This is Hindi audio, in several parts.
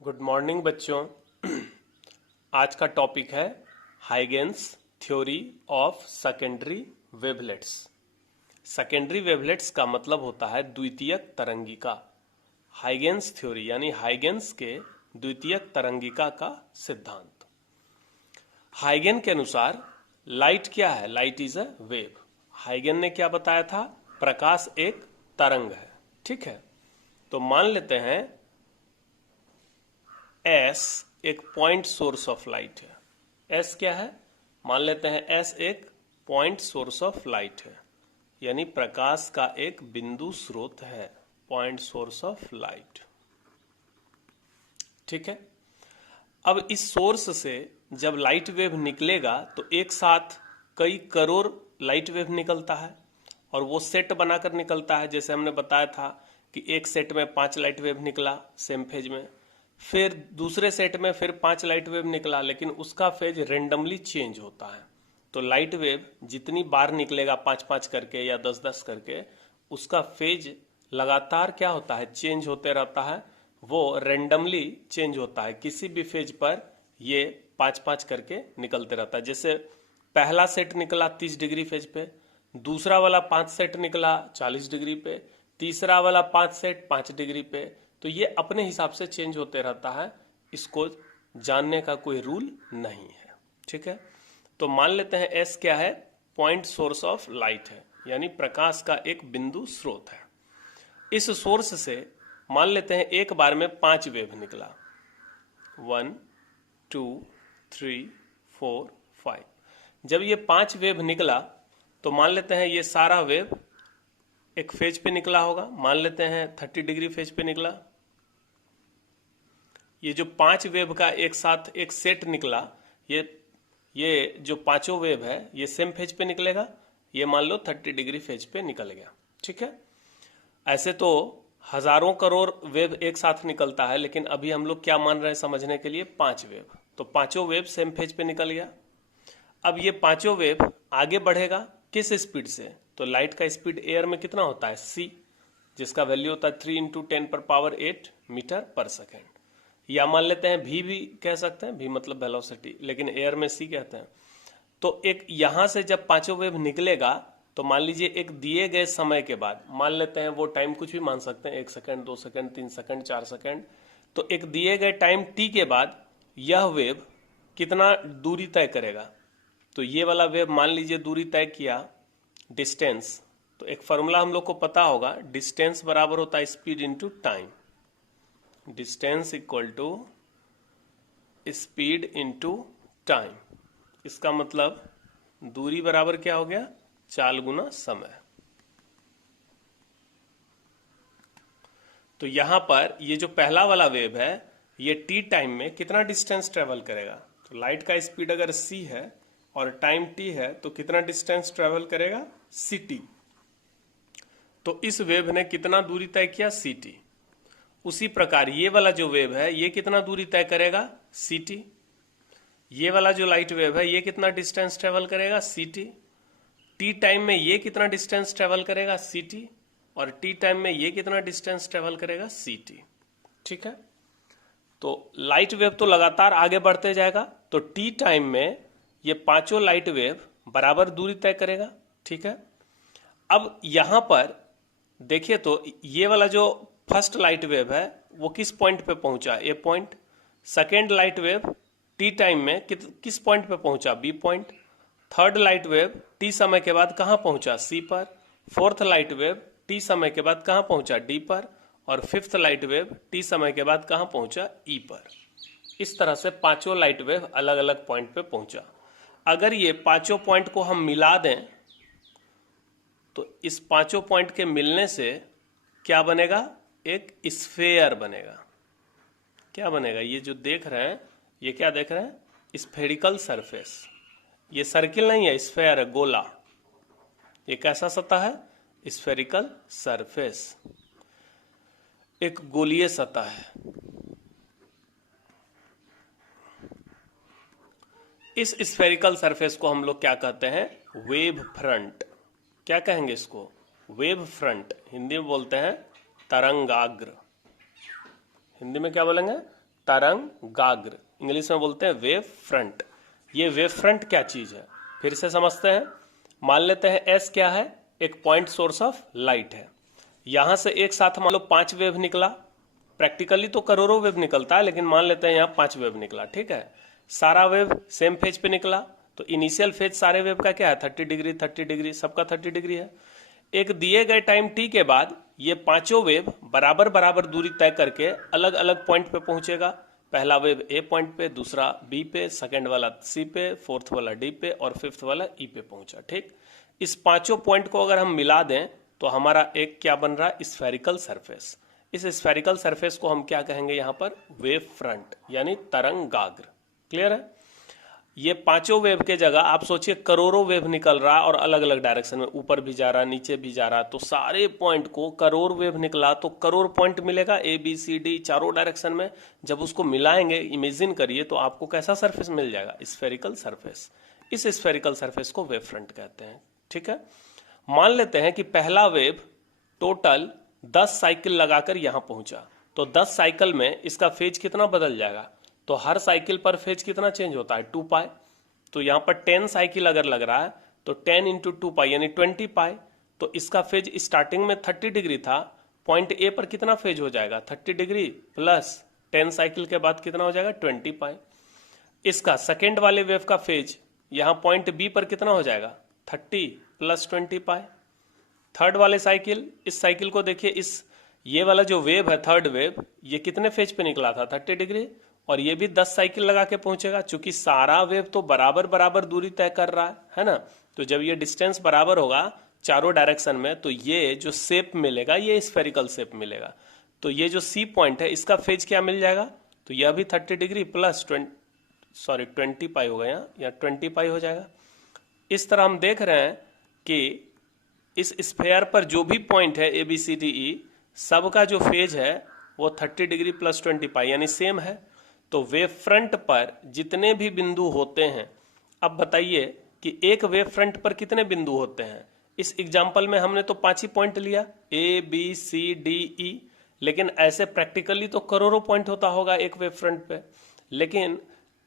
गुड मॉर्निंग बच्चों। आज का टॉपिक है Huygens theory of secondary wavelets. Secondary wavelets का मतलब होता है द्वितीयक तरंगिका। हाइगेन्स थ्योरी यानी हाइगेन्स के द्वितीयक तरंगिका का सिद्धांत। हाइगेन के अनुसार लाइट क्या है? Light is a wave. हाइगेन ने क्या बताया था? प्रकाश एक तरंग है। ठीक है, तो मान लेते हैं एस एक पॉइंट सोर्स ऑफ लाइट है। एस क्या है? मान लेते हैं एस एक पॉइंट सोर्स ऑफ लाइट है, यानी प्रकाश का एक बिंदु स्रोत है, पॉइंट सोर्स ऑफ लाइट। ठीक है, अब इस सोर्स से जब लाइट वेव निकलेगा तो एक साथ कई करोड़ लाइट वेव निकलता है और वो सेट बनाकर निकलता है। जैसे हमने बताया था कि एक सेट में 5 लाइट वेव निकला सेम फेज में, फिर दूसरे सेट में फिर 5 लाइट वेव निकला, लेकिन उसका फेज रेंडमली चेंज होता है। तो लाइट वेव जितनी बार निकलेगा 5-5 करके या 10-10 करके, उसका फेज लगातार क्या होता है? चेंज होते रहता है। वो रेंडमली चेंज होता है, किसी भी फेज पर ये 5-5 करके निकलते रहता है। जैसे पहला सेट निकला 30 डिग्री फेज पे, दूसरा वाला 5 सेट निकला 40 डिग्री पे, तीसरा वाला 5 सेट 5 डिग्री पे। तो ये अपने हिसाब से चेंज होते रहता है, इसको जानने का कोई रूल नहीं है। ठीक है, तो मान लेते हैं एस क्या है? पॉइंट सोर्स ऑफ लाइट है, यानी प्रकाश का एक बिंदु स्रोत है। इस सोर्स से मान लेते हैं एक बार में 5 वेव निकला, 1 2 3 4 5। जब ये 5 वेव निकला तो मान लेते हैं ये सारा वेव एक फेज पे निकला होगा। मान लेते हैं 30 डिग्री फेज पे निकला। ये जो 5 वेव का एक साथ एक सेट निकला, ये जो पांचों वेव है ये सेम फेज पे निकलेगा। ये मान लो 30 डिग्री फेज पे निकल गया। ठीक है, ऐसे तो हजारों करोड़ वेव एक साथ निकलता है, लेकिन अभी हम लोग क्या मान रहे हैं समझने के लिए? 5 वेव। तो पांचों वेव सेम फेज पे निकल गया। अब ये पांचों वेव आगे बढ़ेगा किस स्पीड से? तो लाइट का स्पीड एयर में कितना होता है? c, जिसका वैल्यू होता है 3 इंटू 10⁻8 मीटर पर सेकेंड। या मान लेते हैं v भी कह सकते हैं, v मतलब वेलोसिटी, लेकिन एयर में c कहते हैं। तो एक यहां से जब पांचों वेव निकलेगा तो मान लीजिए एक दिए गए समय के बाद, मान लेते हैं वो टाइम कुछ भी मान सकते हैं, 1 सेकंड 2 सेकंड 3 सेकंड 4 सेकंड। तो एक दिए गए टाइम t के बाद यह वेव कितना दूरी तय करेगा? तो ये वाला वेव मान लीजिए दूरी तय किया, डिस्टेंस। तो एक फॉर्मूला हम लोग को पता होगा, डिस्टेंस बराबर होता है speed into time. Distance equal to speed into time. इसका मतलब दूरी बराबर क्या हो गया? चाल गुना समय। तो यहां पर ये जो पहला वाला वेव है ये टी टाइम में कितना डिस्टेंस ट्रेवल करेगा? तो लाइट का स्पीड अगर c है और टाइम t है तो कितना डिस्टेंस ट्रेवल करेगा? ct। तो इस वेव ने कितना दूरी तय किया? ct। उसी प्रकार ये वाला जो वेव है ये कितना दूरी तय करेगा? ct। ये वाला जो लाइट वेव है ये कितना डिस्टेंस ट्रेवल करेगा? ct। टी टाइम में ये कितना डिस्टेंस ट्रेवल करेगा? ct। और टी टाइम में ये कितना डिस्टेंस ट्रेवल करेगा? ct। ठीक है, तो लाइट वेव तो लगातार आगे बढ़ते जाएगा। तो टी टाइम में ये पांचों लाइट वेव बराबर दूरी तय करेगा। ठीक है, अब यहां पर देखिए तो ये वाला जो फर्स्ट लाइट वेव है वो किस पॉइंट पे पहुंचा? A point. Second light wave T time में किस पॉइंट पे पहुंचा? B point. Third light wave T समय के बाद कहां पहुंचा? सी पर। फोर्थ लाइट वेव टी समय के बाद कहां पहुंचा? डी पर। और फिफ्थ लाइट वेव टी समय के बाद कहां पहुंचा? ई पर। इस तरह से पांचों लाइट वेव अलग अलग पॉइंट पे पहुंचा। अगर ये पांचों पॉइंट को हम मिला दें तो इस पांचों पॉइंट के मिलने से क्या बनेगा? एक स्फेयर बनेगा। क्या बनेगा? ये जो देख रहे हैं ये क्या देख रहे हैं? Spherical surface. ये सर्किल नहीं है, स्फेयर है, गोला। ये कैसा सतह है? स्फेरिकल सरफेस, एक गोलीय सतह है। इस स्फेरिकल सरफेस को हम लोग क्या कहते हैं? Wave front. क्या कहेंगे इसको? Wave front. हिंदी में बोलते हैं तरंगाग्र। हिंदी में क्या बोलेंगे? तरंगाग्र, इंग्लिश में बोलते हैं वेव फ्रंट। ये वेव फ्रंट क्या चीज है फिर से समझते हैं। मान लेते हैं एस क्या है, एक पॉइंट सोर्स ऑफ लाइट है। यहां से एक साथ मान लो 5 वेव निकला, प्रैक्टिकली तो करोड़ों वेव निकलता है, लेकिन मान लेते हैं यहाँ 5 वेव निकला, ठीक है। सारा वेव सेम फेज पे निकला, तो इनिशियल फेज सारे वेव का क्या है, 30 डिग्री 30 डिग्री, सबका 30 डिग्री है। एक दिए गए टाइम टी के बाद ये पांचों वेव बराबर बराबर दूरी तय करके अलग अलग पॉइंट पे पहुंचेगा। पहला वेव ए पॉइंट पे, दूसरा बी पे, सेकंड वाला सी पे, फोर्थ वाला डी पे और फिफ्थ वाला ई पे पहुंचा, ठीक। इस पांचों पॉइंट को अगर हम मिला दें तो हमारा एक क्या बन रहा है, स्फेरिकल सरफेस। इस स्फेरिकल सरफेस को हम क्या कहेंगे यहाँ पर, वेव फ्रंट यानी तरंगाग्र। क्लियर है। ये पांचों वेव के जगह आप सोचिए करोड़ों वेव निकल रहा है और अलग अलग डायरेक्शन में, ऊपर भी जा रहा है नीचे भी जा रहा है, तो सारे पॉइंट को करोड़ वेव निकला तो करोड़ पॉइंट मिलेगा ए बी सी डी चारों डायरेक्शन में। जब उसको मिलाएंगे, इमेजिन करिए, तो आपको कैसा सरफेस मिल जाएगा, स्फेरिकल सरफेस। इस स्फेरिकल सरफेस को वेव फ्रंट कहते हैं, ठीक है। मान लेते हैं कि पहला वेव टोटल 10 साइकिल लगाकर यहां पहुंचा, तो 10 साइकिल में इसका फेज कितना बदल जाएगा, तो हर साइकिल पर फेज कितना चेंज होता है, 2 पाई। तो यहां पर 10 साइकिल अगर लग रहा है तो 10 इंटू 2 पाई यानी 20 पाई। तो इसका फेज स्टार्टिंग में 30 डिग्री था, पॉइंट ए पर कितना फेज हो जाएगा, 30 डिग्री प्लस 10 साइकिल के बाद कितना हो जाएगा, 20 पाई। इसका सेकेंड वाले वेव का फेज यहां पॉइंट बी पर कितना हो जाएगा, 30 प्लस 20 पाई। थर्ड वाले साइकिल, इस साइकिल को देखिए, इस ये वाला जो वेव है थर्ड वेव, ये कितने फेज पे निकला था, 30 डिग्री, और ये भी 10 साइकिल लगा के पहुंचेगा। चूंकि सारा वेव तो बराबर बराबर दूरी तय कर रहा है ना, तो जब ये डिस्टेंस बराबर होगा चारों डायरेक्शन में, तो ये जो शेप मिलेगा ये स्फेरिकल शेप मिलेगा। तो ये जो सी पॉइंट है इसका फेज क्या मिल जाएगा, तो यह भी 30 डिग्री प्लस 20 पाई होगा, या 20 पाई हो जाएगा। इस तरह हम देख रहे हैं कि इस स्फेयर पर जो भी पॉइंट है ए बी सी डी ई, सबका जो फेज है वो 30 डिग्री प्लस 20 पाई यानी सेम है। तो वेव फ्रंट पर जितने भी बिंदु होते हैं, अब बताइए कि एक वेव फ्रंट पर कितने बिंदु होते हैं। इस एग्जाम्पल में हमने तो 5 ही पॉइंट लिया, ए बी सी डी ई, लेकिन ऐसे प्रैक्टिकली तो करोड़ों पॉइंट होता होगा एक वेव फ्रंट पे। लेकिन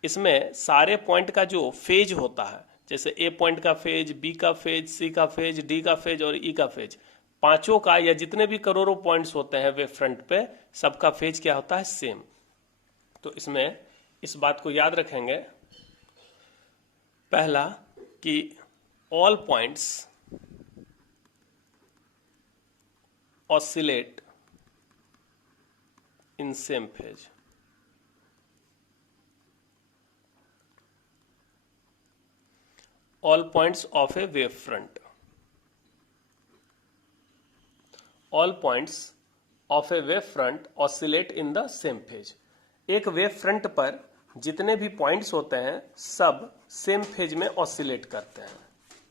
इसमें सारे पॉइंट का जो फेज होता है, जैसे ए पॉइंट का फेज, बी का फेज, सी का फेज, डी का फेज और ई का फेज, पांचों का या जितने भी करोड़ों पॉइंट्स होते हैं वेव फ्रंट पे, सबका फेज क्या होता है, सेम। तो इसमें इस बात को याद रखेंगे, पहला कि all points oscillate in same phase. All points of a wave front, all points of a wave front oscillate in the same phase. एक वेव फ्रंट पर जितने भी पॉइंट्स होते हैं सब सेम फेज में ऑसिलेट करते हैं,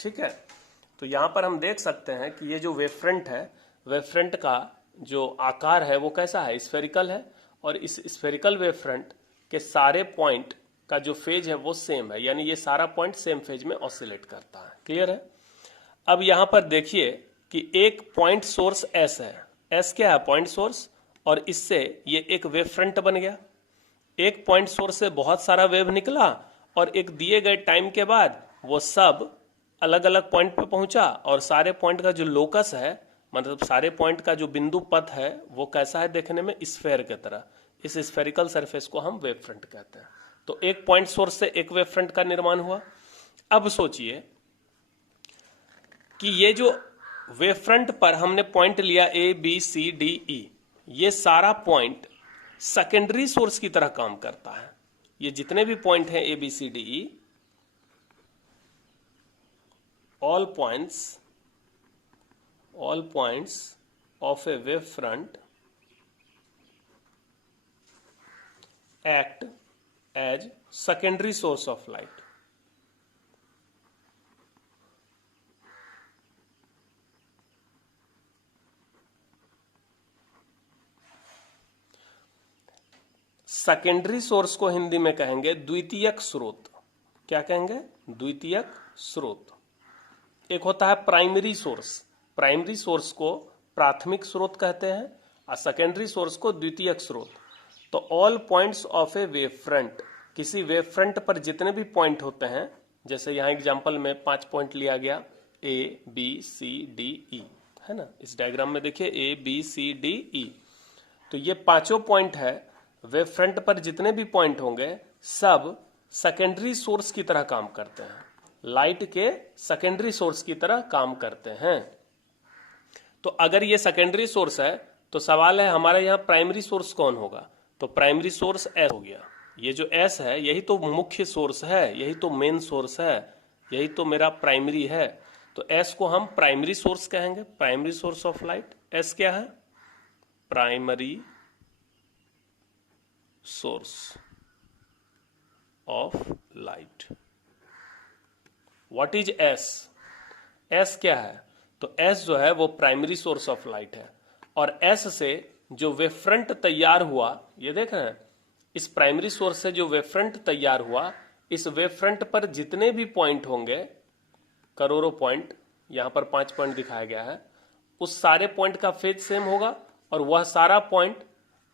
ठीक है। तो यहां पर हम देख सकते हैं कि ये जो वेव फ्रंट है, वेव फ्रंट का जो आकार है वो कैसा है, स्फेरिकल है, और इस स्फेरिकल वेव फ्रंट के सारे पॉइंट का जो फेज है वो सेम है, यानी ये सारा पॉइंट सेम फेज में ऑसिलेट करता है। क्लियर है। अब यहां पर देखिए कि एक पॉइंट सोर्स एस है, एस क्या है, पॉइंट सोर्स, और इससे ये एक वेव फ्रंट बन गया। एक पॉइंट सोर्स से बहुत सारा वेव निकला और एक दिए गए टाइम के बाद वो सब अलग अलग पॉइंट पे पहुंचा, और सारे पॉइंट का जो लोकस है, मतलब सारे पॉइंट का जो बिंदु पथ है वो कैसा है देखने में, स्फेयर की तरह। इस स्फेरिकल सरफेस को हम वेव फ्रंट कहते हैं। तो एक पॉइंट सोर्स से एक वेव फ्रंट का निर्माण हुआ। अब सोचिए कि ये जो वेव फ्रंट पर हमने पॉइंट लिया ए बी सी डी ई, ये सारा पॉइंट सेकेंडरी सोर्स की तरह काम करता है। ये जितने भी पॉइंट हैं A B C D E, all points of a wave front act as secondary source of light. Secondary source को हिंदी में कहेंगे द्वितीयक स्रोत। क्या कहेंगे, द्वितीयक स्रोत। एक होता है प्राइमरी सोर्स, प्राइमरी सोर्स को प्राथमिक स्रोत कहते हैं, और सेकेंडरी सोर्स को द्वितीयक स्रोत। तो all points of a wave front, किसी वेव फ्रंट पर जितने भी पॉइंट होते हैं, जैसे यहाँ एग्जांपल में 5 पॉइंट लिया गया, ए बी सी डी ई, है ना। इस डायग्राम में देखिए ए बी सी डी ई, तो ये पांचों पॉइंट है। वेव फ्रंट पर जितने भी पॉइंट होंगे सब सेकेंडरी सोर्स की तरह काम करते हैं, लाइट के सेकेंडरी सोर्स की तरह काम करते हैं। तो अगर ये सेकेंडरी सोर्स है तो सवाल है हमारे यहाँ प्राइमरी सोर्स कौन होगा, तो प्राइमरी सोर्स एस हो गया। ये जो एस है यही तो मुख्य सोर्स है, यही तो मेन सोर्स है, यही तो मेरा प्राइमरी है। तो एस को हम प्राइमरी सोर्स कहेंगे, primary source of light. S क्या है? Primary source of light. What is S? S क्या है? तो एस जो है वो प्राइमरी सोर्स ऑफ लाइट है, और एस से जो वेवफ्रंट तैयार हुआ, ये देख रहे हैं, इस प्राइमरी सोर्स से जो वेवफ्रंट तैयार हुआ, इस वेवफ्रंट पर जितने भी पॉइंट होंगे, करोड़ों पॉइंट, यहां पर 5 पॉइंट दिखाया गया है, उस सारे पॉइंट का फेज सेम होगा। और वह सारा पॉइंट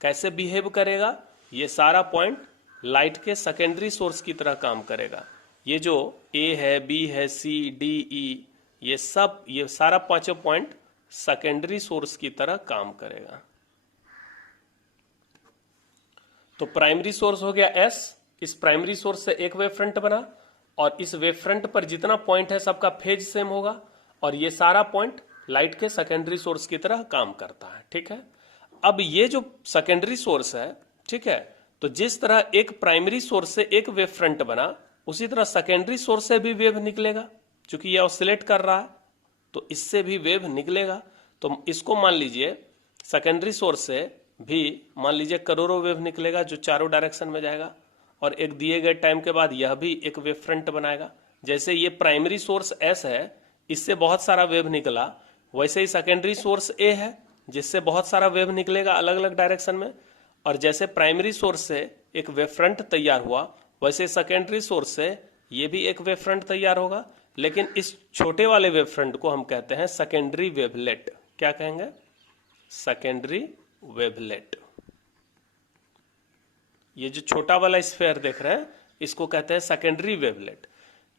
कैसे बिहेव करेगा? ये सारा पॉइंट लाइट के सेकेंडरी सोर्स की तरह काम करेगा। ये जो ए है, बी है, सी डी ई, ये सब, ये सारा पांचों पॉइंट सेकेंडरी सोर्स की तरह काम करेगा। तो प्राइमरी सोर्स हो गया एस, इस प्राइमरी सोर्स से एक वेव फ्रंट बना, और इस वेव फ्रंट पर जितना पॉइंट है सबका फेज सेम होगा, और ये सारा पॉइंट लाइट के सेकेंडरी सोर्स की तरह काम करता है। ठीक है, अब ये जो सेकेंडरी सोर्स है, ठीक है, तो जिस तरह एक प्राइमरी सोर्स से एक वेव फ्रंट बना, उसी तरह सेकेंडरी सोर्स से भी वेव निकलेगा। चूंकि ये ऑसिलेट कर रहा है तो इससे भी वेव निकलेगा। तो इसको मान लीजिए सेकेंडरी सोर्स से भी मान लीजिए करोड़ों वेव निकलेगा जो चारों डायरेक्शन में जाएगा, और एक दिए गए टाइम के बाद यह भी एक वेव फ्रंट बनाएगा। जैसे ये प्राइमरी सोर्स एस है, इससे बहुत सारा वेव निकला, वैसे ही सेकेंडरी सोर्स ए है जिससे बहुत सारा वेव निकलेगा अलग अलग डायरेक्शन में। और जैसे प्राइमरी सोर्स से एक वेव फ्रंट तैयार हुआ, वैसे सेकेंडरी सोर्स से ये भी एक वेव फ्रंट तैयार होगा। लेकिन इस छोटे वाले वेव फ्रंट को हम कहते हैं सेकेंडरी वेवलेट। क्या कहेंगे? Secondary wavelet. ये जो छोटा वाला स्फीयर देख रहे हैं, इसको कहते हैं सेकेंडरी वेवलेट,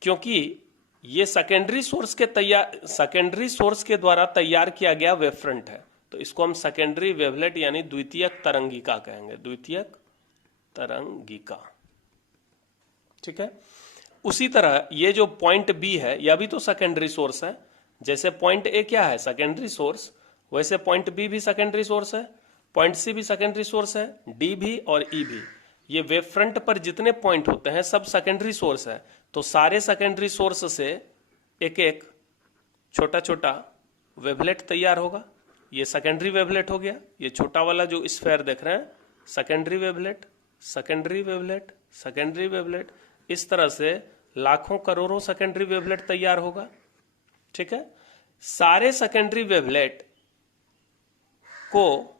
क्योंकि ये सेकेंडरी सोर्स के द्वारा तैयार किया गया वेव फ्रंट है। तो इसको हम सेकेंडरी वेवलेट यानी द्वितीयक तरंगिका कहेंगे, द्वितीयक तरंगिका। ठीक है, उसी तरह ये जो पॉइंट बी है, यह भी तो सेकेंडरी सोर्स है। जैसे पॉइंट ए क्या है? सेकेंडरी सोर्स, वैसे पॉइंट बी भी सेकेंडरी सोर्स है, पॉइंट सी भी सेकेंडरी सोर्स है, डी भी और ई भी। ये वेव फ्रंट पर जितने पॉइंट होते हैं सब सेकेंडरी सोर्स है। तो सारे सेकेंडरी सोर्स से एक एक छोटा छोटा वेवलेट तैयार होगा। ये सेकेंडरी वेवलेट हो गया। ये छोटा वाला जो स्फीयर देख रहे हैं, secondary wavelet, secondary wavelet, secondary wavelet. इस तरह से लाखों करोड़ों सेकेंडरी वेवलेट तैयार होगा। ठीक है, सारे सेकेंडरी वेवलेट को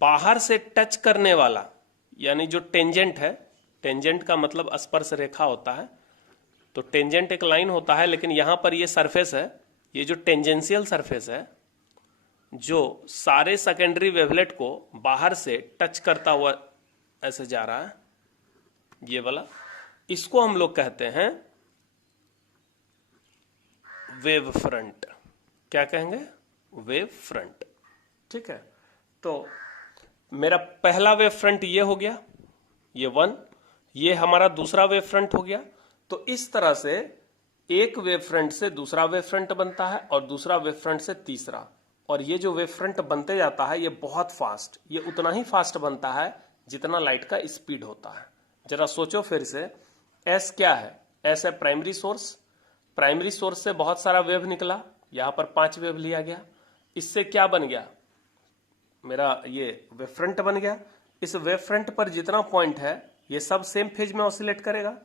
बाहर से टच करने वाला, यानी जो टेंजेंट है, टेंजेंट का मतलब स्पर्श रेखा होता है, तो टेंजेंट एक लाइन होता है, लेकिन यहां पर ये सरफेस है, ये जो टेंजेंशियल सरफेस है जो सारे सेकेंडरी वेवलेट को बाहर से टच करता हुआ ऐसे जा रहा है, ये वाला, इसको हम लोग कहते हैं वेव फ्रंट। क्या कहेंगे? Wave front. ठीक है, तो मेरा पहला वेव फ्रंट ये हो गया, ये 1, ये हमारा दूसरा वेव फ्रंट हो गया। तो इस तरह से एक वेव फ्रंट से दूसरा वेव फ्रंट बनता है और दूसरा वेव फ्रंट से तीसरा, और ये जो वेव फ्रंट बनते जाता है ये बहुत फास्ट, ये उतना ही फास्ट बनता है जितना लाइट का स्पीड होता है। जरा सोचो फिर से, एस क्या है? एस है प्राइमरी सोर्स, प्राइमरी सोर्स से बहुत सारा वेव निकला, यहां पर 5 वेव लिया गया, इससे क्या बन गया? मेरा ये वेव फ्रंट बन गया। इस वेव फ्रंट पर जितना पॉइंट है ये सब सेम फेज में ऑसिलेट करेगा,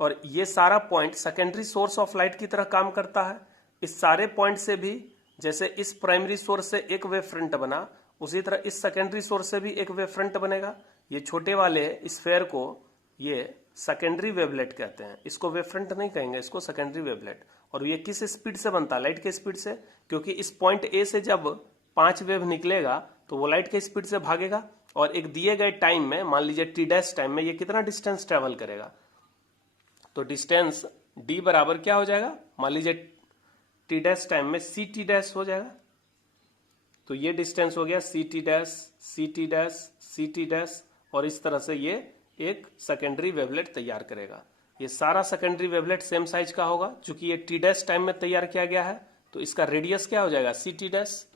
और ये सारा point secondary source of light की तरह काम करता है। इस सारे पॉइंट से भी, जैसे इस प्राइमरी सोर्स से एक वेव फ्रंट बना, उसी तरह इस सेकेंडरी सोर्स से भी एक वेव फ्रंट बनेगा। ये छोटे वाले स्फीयर को ये सेकेंडरी वेवलेट कहते हैं, इसको वेव फ्रंट नहीं कहेंगे, इसको सेकेंडरी वेवलेट। और ये किस स्पीड से बनता है? लाइट के स्पीड से, क्योंकि इस पॉइंट ए से जब 5 वेव निकलेगा तो वो लाइट के स्पीड से भागेगा और एक दिए गए टाइम में, मान लीजिए टी डैश टाइम में, ये कितना डिस्टेंस ट्रेवल करेगा। तो डिस्टेंस डी बराबर क्या हो जाएगा, मान लीजिए टी डैश टाइम में सी टी डैश हो जाएगा। तो ये डिस्टेंस हो गया C T dash, C T dash, C T dash, और इस तरह से ये एक सेकेंडरी वेवलेट तैयार करेगा। ये सारा सेकेंडरी वेवलेट सेम साइज का होगा, चूंकि ये टी डैश टाइम में तैयार किया गया है तो इसका रेडियस क्या हो जाएगा, सी टी डैश।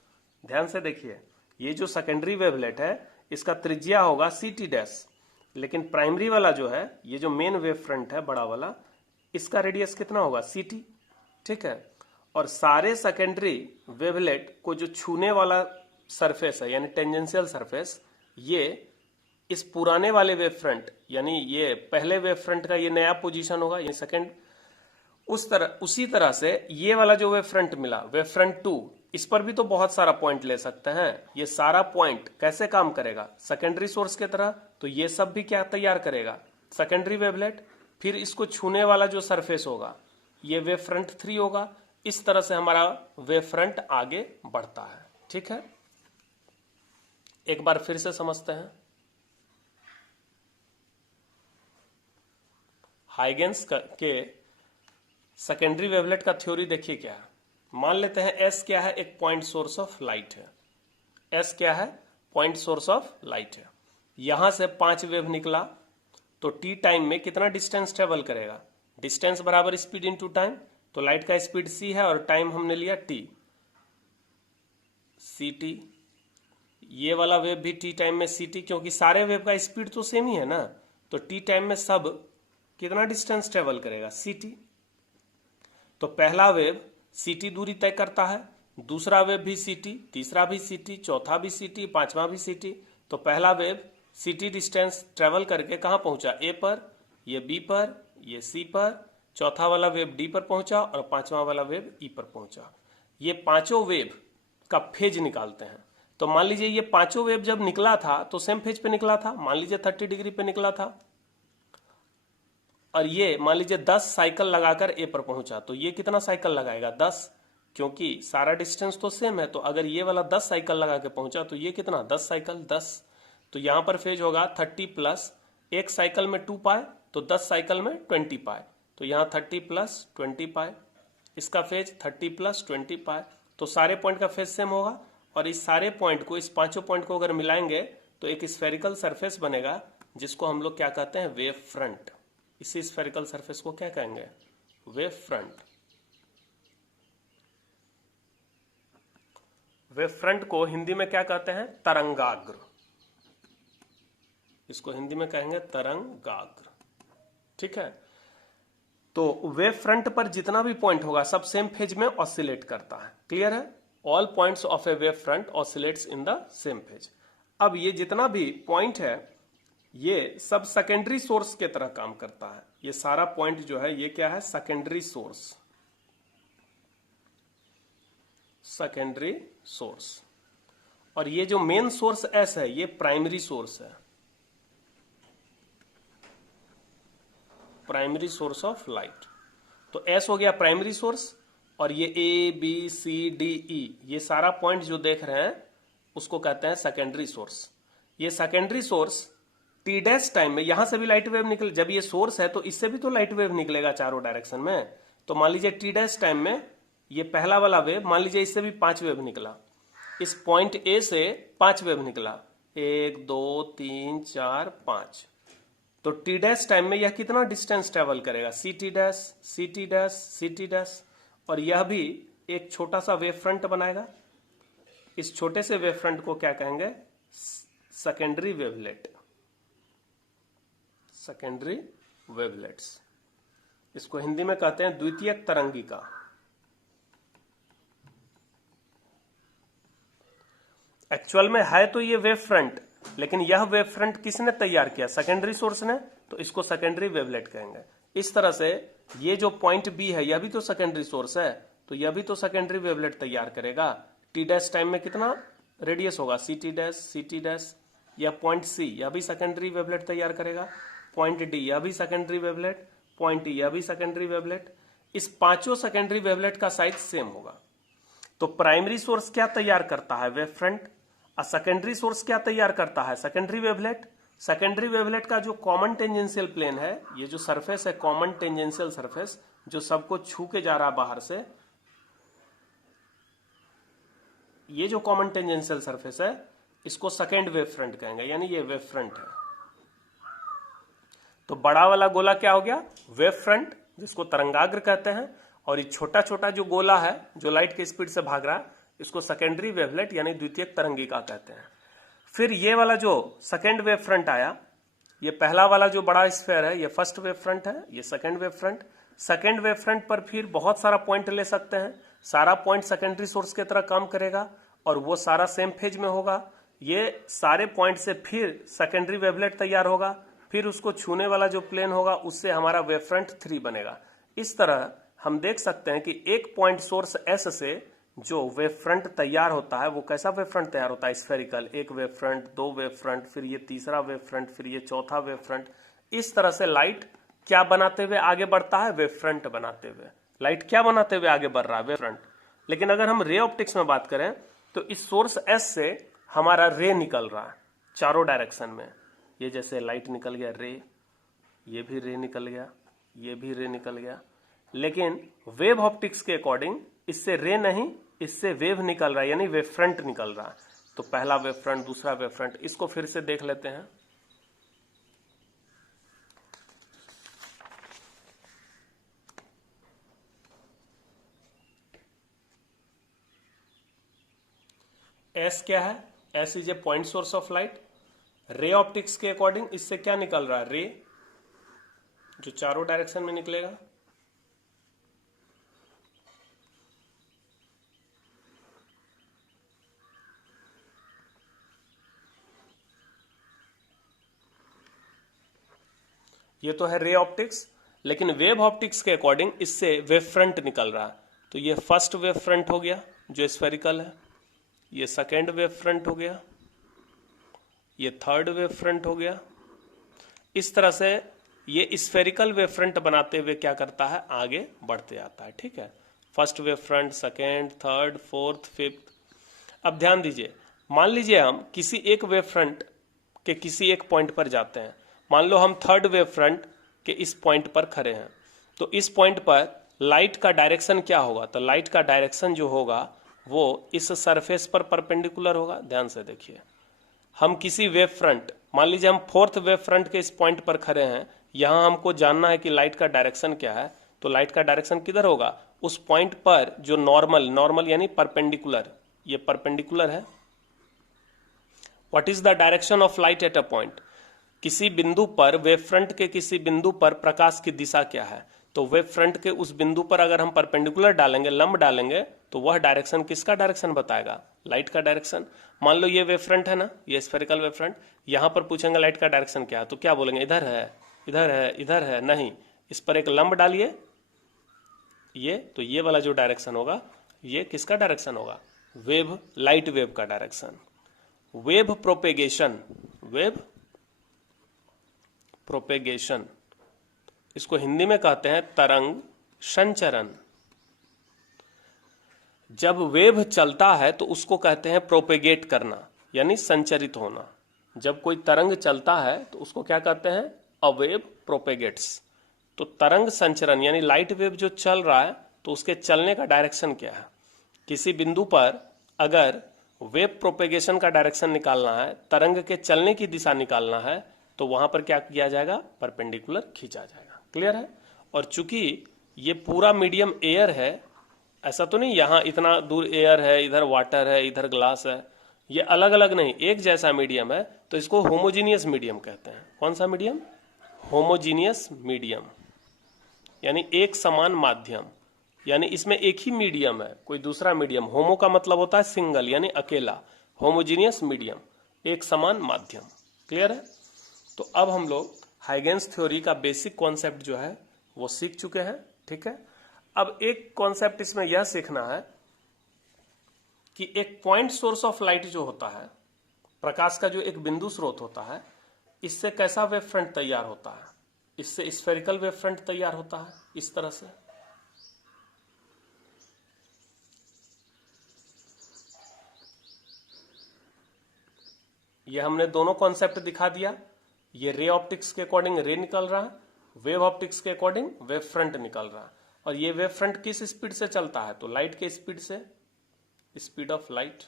ध्यान से देखिए, ये जो सेकेंडरी वेवलेट है इसका त्रिज्या होगा सी टी डैश, लेकिन प्राइमरी वाला जो है, ये जो मेन वेव फ्रंट है बड़ा वाला, इसका रेडियस कितना होगा, सी टी। ठीक है, और सारे सेकेंडरी वेवलेट को जो छूने वाला सरफेस है यानी टेंजेंशियल सरफेस, ये इस पुराने वाले वेव फ्रंट यानी ये पहले वेव फ्रंट का ये नया पोजीशन होगा, ये सेकेंड। उसी तरह से ये वाला जो वेव फ्रंट मिला, वेव फ्रंट 2, इस पर भी तो बहुत सारा पॉइंट ले सकते हैं। ये सारा पॉइंट कैसे काम करेगा, सेकेंडरी सोर्स के तरह। तो ये सब भी क्या तैयार करेगा, सेकेंडरी वेवलेट। फिर इसको छूने वाला जो सरफेस होगा ये वेव फ्रंट 3 होगा। इस तरह से हमारा वेव फ्रंट आगे बढ़ता है। ठीक है, एक बार फिर से समझते हैं। हाइगेंस के सेकेंडरी वेवलेट का थ्योरी देखिए क्या है। मान लेते हैं एस क्या है, एक पॉइंट सोर्स ऑफ लाइट है। एस क्या है, पॉइंट सोर्स ऑफ लाइट है। यहां से 5 वेव निकला तो टी टाइम में कितना डिस्टेंस ट्रेवल करेगा, डिस्टेंस बराबर स्पीड इनटू टाइम। तो लाइट का स्पीड सी है और टाइम हमने लिया टी, सी टी। ये वाला वेव भी टी टाइम में सी टी, क्योंकि सारे वेव का स्पीड तो सेम ही है ना। तो टी टाइम में सब कितना डिस्टेंस ट्रेवल करेगा, सी टी। तो पहला वेव सी टी दूरी तय करता है, दूसरा वेव भी सी टी, तीसरा भी सी टी, चौथा भी सी टी, पांचवा भी सी टी। तो पहला wave C T distance travel करके कहां पहुंचा, ए पर, ये बी पर, ये सी पर, चौथा वाला वेव डी पर पहुंचा और पांचवा वाला वेव ई पर पहुंचा। ये पांचों वेव का फेज निकालते हैं। तो मान लीजिए ये पांचों वेव जब निकला था तो सेम फेज पे निकला था, मान लीजिए 30 डिग्री पे निकला था, और ये मान लीजिए 10 साइकिल लगाकर ए पर पहुंचा। तो ये कितना साइकिल लगाएगा, 10, क्योंकि सारा डिस्टेंस तो सेम है। तो अगर ये वाला 10 साइकिल लगा के पहुंचा तो ये कितना, 10 साइकिल, 10। तो यहां पर फेज होगा 30 प्लस, एक साइकिल में 2 पाए तो 10 साइकिल में 20 पाए। तो यहां 30 प्लस 20 पाए, इसका फेज 30 प्लस 20 पाए। तो सारे पॉइंट का फेज सेम होगा, और इस सारे पॉइंट को, इस पांचों पॉइंट को अगर मिलाएंगे तो एक स्फेरिकल सरफेस बनेगा, जिसको हम लोग क्या कहते हैं, वेव फ्रंट। इसी स्फेरिकल सरफेस को क्या कहेंगे, वेव फ्रंट। वेव फ्रंट को हिंदी में क्या कहते हैं, तरंगाग्र। इसको हिंदी में कहेंगे तरंगाग्र। ठीक है, तो वेव फ्रंट पर जितना भी पॉइंट होगा सब सेम फेज में ऑसिलेट करता है। क्लियर है, all points of a wave front oscillates in the same phase. अब ये जितना भी पॉइंट है ये सब सेकेंडरी सोर्स के तरह काम करता है। ये सारा पॉइंट जो है ये क्या है, सेकेंडरी सोर्स, सेकेंडरी सोर्स। और ये जो मेन सोर्स एस है ये प्राइमरी सोर्स है, प्राइमरी सोर्स ऑफ लाइट। तो एस हो गया प्राइमरी सोर्स, और ये ए बी सी डी ई ये सारा पॉइंट जो देख रहे हैं उसको कहते हैं सेकेंडरी सोर्स। ये secondary source T dash time में यहां से भी लाइट वेव निकल, जब ये सोर्स है तो इससे भी तो लाइट वेव निकलेगा चारों डायरेक्शन में। तो मान लीजिए टी डैश टाइम में ये पहला वाला वेव, मान लीजिए इससे भी 5 वेव निकला, इस पॉइंट ए से 5 वेव निकला, 1 2 3 4 5। तो टी डैश टाइम में यह कितना डिस्टेंस ट्रेवल करेगा, C T dash, C T dash, C T dash, और यह भी एक छोटा सा वेव फ्रंट बनाएगा। इस छोटे से वेव फ्रंट को क्या कहेंगे, सेकेंडरी वेवलेट, सेकेंडरी वेवलेट्स। इसको हिंदी में कहते हैं द्वितीयक तरंगिका। एक्चुअल में है तो ये वेव फ्रंट, लेकिन यह वेव फ्रंट किसने तैयार किया, सेकेंडरी सोर्स ने, तो इसको सेकेंडरी वेवलेट कहेंगे। इस तरह से ये जो पॉइंट बी है यह भी तो सेकेंडरी सोर्स है, तो यह भी तो सेकेंडरी वेवलेट तैयार करेगा। टी डैश टाइम में कितना रेडियस होगा, C T dash, C T dash. यह पॉइंट सी यह भी सेकेंडरी वेवलेट तैयार करेगा, पॉइंट डी यह भी सेकेंडरी वेवलेट, पॉइंट ई यह भी सेकेंडरी वेवलेट। इस पांचों सेकेंडरी वेवलेट का साइज सेम होगा। तो प्राइमरी सोर्स क्या तैयार करता है, वेव फ्रंट, सेकेंडरी सोर्स क्या तैयार करता है? Secondary wavelet. सेकेंडरी वेवलेट का जो कॉमन टेंजेंशियल प्लेन है, ये जो सरफेस है कॉमन टेंजेंशियल सरफेस, जो सबको छू के जा रहा है बाहर से, ये जो कॉमन टेंजेंशियल सरफेस है इसको सेकेंड वेव फ्रंट कहेंगे, यानी ये वेव फ्रंट है। तो बड़ा वाला गोला क्या हो गया? वेव फ्रंट, जिसको तरंगाग्र कहते हैं। और ये छोटा छोटा जो गोला है जो लाइट के स्पीड से भाग रहा है, इसको सेकेंडरी वेवलेट यानी द्वितीयक तरंगिका कहते हैं। फिर ये वाला जो सेकेंड वेव फ्रंट आया, ये पहला वाला जो बड़ा स्फीयर है ये फर्स्ट वेव फ्रंट है, ये second wave front. Second wave front पर फिर बहुत सारा पॉइंट ले सकते हैं, सारा पॉइंट सेकेंडरी सोर्स की तरह काम करेगा और वो सारा सेम फेज में होगा। ये सारे पॉइंट से फिर सेकेंडरी वेवलेट तैयार होगा, फिर उसको छूने वाला जो प्लेन होगा उससे हमारा वेव फ्रंट 3 बनेगा। इस तरह हम देख सकते हैं कि एक पॉइंट सोर्स एस से जो वेव फ्रंट तैयार होता है वो कैसा वेव फ्रंट तैयार होता है? स्फेरिकल। एक वेव फ्रंट, दो वेव फ्रंट, फिर ये तीसरा वेव फ्रंट, फिर ये चौथा वेव फ्रंट। इस तरह से लाइट क्या बनाते हुए आगे बढ़ता है? वेव फ्रंट बनाते हुए। लाइट क्या बनाते हुए आगे बढ़ रहा है? Wave front. लेकिन अगर हम रे ऑप्टिक्स में बात करें तो इस सोर्स एस से हमारा रे निकल रहा है चारों डायरेक्शन में। ये जैसे लाइट निकल गया रे, ये भी रे निकल गया, ये भी रे निकल गया। लेकिन वेव ऑप्टिक्स के अकॉर्डिंग इससे रे नहीं, इससे वेव निकल रहा है, यानी वेव फ्रंट निकल रहा है। तो पहला वेव फ्रंट, दूसरा वेव फ्रंट, इसको फिर से देख लेते हैं। एस क्या है? S is a point source of light. Ray optics के अकॉर्डिंग इससे क्या निकल रहा है? रे, जो चारों डायरेक्शन में निकलेगा। ये तो है रे ऑप्टिक्स, लेकिन वेव ऑप्टिक्स के अकॉर्डिंग इससे वेव फ्रंट निकल रहा है। तो ये फर्स्ट वेव फ्रंट हो गया जो स्फेरिकल है, ये सेकेंड वेव फ्रंट हो गया, ये थर्ड वेव फ्रंट हो गया। इस तरह से ये स्फेरिकल वेव फ्रंट बनाते हुए क्या करता है? आगे बढ़ते आता है। ठीक है, first wave front, second, third, fourth, fifth. अब ध्यान दीजिए, मान लीजिए हम किसी एक वेव फ्रंट के किसी एक पॉइंट पर जाते हैं। मान लो हम थर्ड वेव फ्रंट के इस पॉइंट पर खड़े हैं, तो इस पॉइंट पर लाइट का डायरेक्शन क्या होगा? तो लाइट का डायरेक्शन जो होगा वो इस सरफेस पर परपेंडिकुलर होगा। ध्यान से देखिए, हम किसी वेव फ्रंट, मान लीजिए हम फोर्थ वेव फ्रंट के इस पॉइंट पर खड़े हैं, यहां हमको जानना है कि लाइट का डायरेक्शन क्या है। तो लाइट का डायरेक्शन किधर होगा? उस पॉइंट पर जो नॉर्मल यानी परपेंडिकुलर, ये परपेंडिकुलर है। What is the direction of light at a point? किसी बिंदु पर, वेव फ्रंट के किसी बिंदु पर प्रकाश की दिशा क्या है? तो वेव फ्रंट के उस बिंदु पर अगर हम परपेंडिकुलर डालेंगे, लंब डालेंगे, तो वह डायरेक्शन किसका डायरेक्शन बताएगा? लाइट का डायरेक्शन। मान लो ये वेव फ्रंट है ना, ये स्फेरिकल वेव फ्रंट, यहां पर पूछेंगे लाइट का डायरेक्शन क्या है, तो क्या बोलेंगे? इधर है, इधर है, इधर है। नहीं, इस पर एक लंब डालिए, ये, तो ये वाला जो डायरेक्शन होगा ये किसका डायरेक्शन होगा? वेव, लाइट वेव का direction. Wave propagation, wave propagation, इसको हिंदी में कहते हैं तरंग संचरण। जब वेव चलता है तो उसको कहते हैं प्रोपेगेट करना, यानी संचरित होना। जब कोई तरंग चलता है तो उसको क्या कहते हैं? A wave propagates. तो तरंग संचरण यानी लाइट वेव जो चल रहा है तो उसके चलने का डायरेक्शन क्या है? किसी बिंदु पर अगर वेव प्रोपेगेशन का डायरेक्शन निकालना है, तरंग के चलने की दिशा निकालना है, तो वहां पर क्या किया जाएगा? परपेंडिकुलर खींचा जाएगा। क्लियर है? और चूंकि ये पूरा मीडियम एयर है, ऐसा तो नहीं यहां इतना दूर एयर है, इधर वाटर है, इधर ग्लास है, ये अलग अलग नहीं, एक जैसा मीडियम है, तो इसको होमोजीनियस मीडियम कहते हैं। कौन सा मीडियम? होमोजीनियस मीडियम, यानी एक समान माध्यम, यानी इसमें एक ही मीडियम है, कोई दूसरा मीडियम। होमो का मतलब होता है सिंगल, यानी अकेला। होमोजीनियस मीडियम, एक समान माध्यम। क्लियर है? तो अब हम लोग हाइगेंस थ्योरी का बेसिक कॉन्सेप्ट जो है वो सीख चुके हैं। ठीक है, अब एक कॉन्सेप्ट इसमें यह सीखना है कि एक पॉइंट सोर्स ऑफ लाइट जो होता है, प्रकाश का जो एक बिंदु स्रोत होता है, इससे कैसा वेव फ्रंट तैयार होता है? इससे स्फेरिकल वेव फ्रंट तैयार होता है, इस तरह से। ये हमने दोनों कॉन्सेप्ट दिखा दिया। ये रे ऑप्टिक्स के अकॉर्डिंग रे निकल रहा है, वेव ऑप्टिक्स के अकॉर्डिंग वेव फ्रंट निकल रहा है। और ये वेव फ्रंट किस स्पीड से चलता है? तो लाइट के स्पीड से, स्पीड ऑफ लाइट।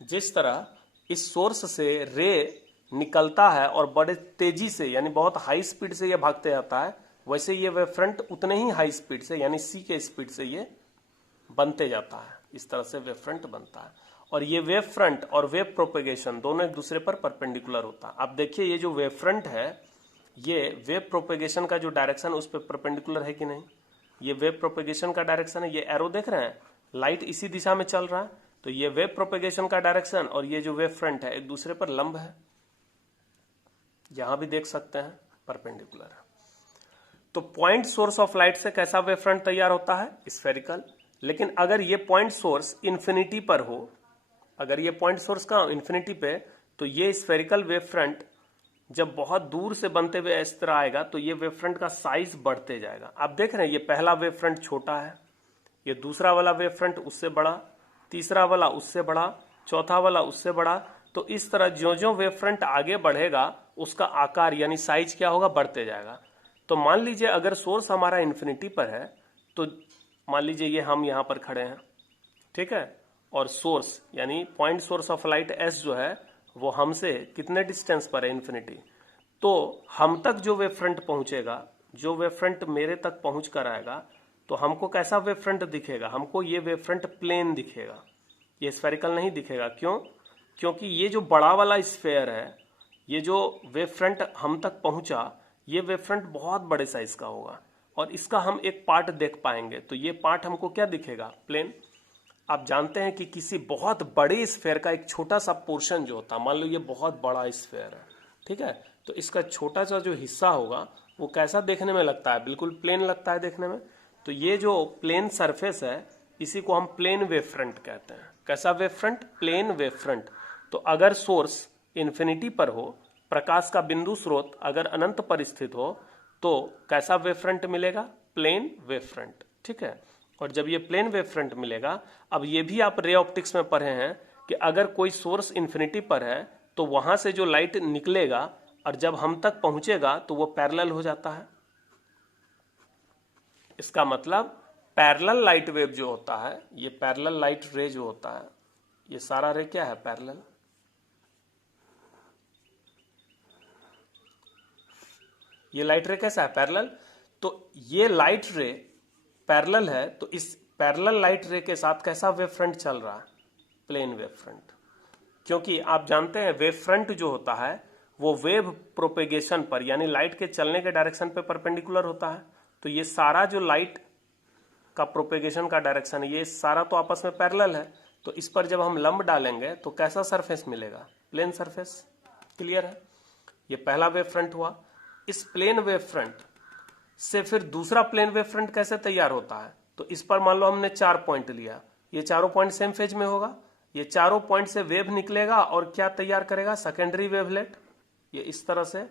जिस तरह इस सोर्स से रे निकलता है और बड़े तेजी से यानी बहुत हाई स्पीड से ये भागते जाता है, वैसे ये वेव फ्रंट उतने ही हाई स्पीड से यानी सी के स्पीड से ये बनते जाता है। इस तरह से वेव फ्रंट बनता है। और ये वेव फ्रंट और वेव प्रोपेगेशन दोनों एक दूसरे पर परपेंडिकुलर होता है। अब देखिए ये जो वेव फ्रंट है, ये वेव प्रोपेगेशन का जो डायरेक्शन उस पर परपेंडिकुलर है कि नहीं? ये वेव प्रोपेगेशन का डायरेक्शन है। ये एरो देख रहे हैं, लाइट इसी दिशा में चल रहा है, तो ये वेव प्रोपेगेशन का डायरेक्शन और ये जो वेव फ्रंट है एक दूसरे पर लंब है। यहां भी देख सकते हैं परपेंडिकुलर है। तो पॉइंट सोर्स ऑफ लाइट से कैसा वेव फ्रंट तैयार होता है? स्फेरिकल। लेकिन अगर ये पॉइंट सोर्स इंफिनिटी पर हो, अगर ये पॉइंट सोर्स का इंफिनिटी पे, तो ये स्फेरिकल वेव फ्रंट जब बहुत दूर से बनते हुए इस तरह आएगा तो ये वेव फ्रंट का साइज बढ़ते जाएगा। आप देख रहे हैं ये पहला वेव फ्रंट छोटा है, ये दूसरा वाला वेव फ्रंट उससे बड़ा, तीसरा वाला उससे बड़ा, चौथा वाला उससे बड़ा। तो इस तरह ज्यो ज्यो वेव फ्रंट आगे बढ़ेगा उसका आकार यानी साइज क्या होगा? बढ़ते जाएगा। तो मान लीजिए अगर सोर्स हमारा इन्फिनिटी पर है, तो मान लीजिए ये हम यहां पर खड़े हैं, ठीक है, और सोर्स यानी point source of light S जो है वो हमसे कितने डिस्टेंस पर है? इन्फिनिटी। तो हम तक जो वेव फ्रंट पहुंचेगा, जो वेव फ्रंट मेरे तक पहुंच कर आएगा, तो हमको कैसा वेव फ्रंट दिखेगा? हमको ये वेव फ्रंट प्लेन दिखेगा, ये स्फेरिकल नहीं दिखेगा। क्यों? क्योंकि ये जो बड़ा वाला स्फेयर है, ये जो वेव फ्रंट हम तक पहुंचा, ये वेव फ्रंट बहुत बड़े साइज का होगा और इसका हम एक पार्ट देख पाएंगे। तो ये पार्ट हमको क्या दिखेगा? प्लेन। आप जानते हैं कि किसी बहुत बड़े स्फेयर का एक छोटा सा पोर्शन जो होता है, मान लो ये बहुत बड़ा स्फेयर है, ठीक है, तो इसका छोटा सा जो हिस्सा होगा वो कैसा देखने में लगता है? बिल्कुल प्लेन लगता है देखने में। तो ये जो प्लेन सरफेस है इसी को हम प्लेन वेव फ्रंट कहते हैं। कैसा wave front? Plane wave front. तो अगर सोर्स इन्फिनिटी पर हो, प्रकाश का बिंदु स्रोत अगर अनंत पर स्थित हो, तो कैसा वेव फ्रंट मिलेगा? प्लेन वेव फ्रंट, ठीक है। और जब ये प्लेन वेव फ्रंट मिलेगा, अब ये भी आप रे ऑप्टिक्स में पढ़े हैं कि अगर कोई सोर्स इन्फिनिटी पर है तो वहां से जो लाइट निकलेगा और जब हम तक पहुंचेगा तो वो पैरेलल हो जाता है। इसका मतलब पैरेलल लाइट वेव जो होता है, ये पैरेलल लाइट रे जो होता है, ये सारा रे क्या है? पैरेलल। ये लाइट रे कैसा है? पैरेलल। तो ये लाइट रे पैरेलल है, तो इस पैरेलल लाइट रे के साथ कैसा वेव फ्रंट चल रहा है? Plane wave front. क्योंकि आप जानते हैं वेव फ्रंट जो होता है वो वेव प्रोपेगेशन पर यानी लाइट के चलने के डायरेक्शन पे परपेंडिकुलर होता है। तो ये सारा जो लाइट का प्रोपेगेशन का डायरेक्शन है, ये सारा तो आपस में पैरेलल है। तो इस पर जब हम लंब डालेंगे तो कैसा सरफेस मिलेगा? Plane surface. क्लियर है? ये पहला वेव फ्रंट हुआ। इस प्लेन वेव फ्रंट से फिर दूसरा प्लेन वेव फ्रंट कैसे तैयार होता है? तो इस पर मान लो हमने 4 पॉइंट लिया, ये चारों पॉइंट सेम फेज में होगा, ये चारों पॉइंट से वेव निकलेगा और क्या तैयार करेगा? Secondary wavelet. ये इस तरह से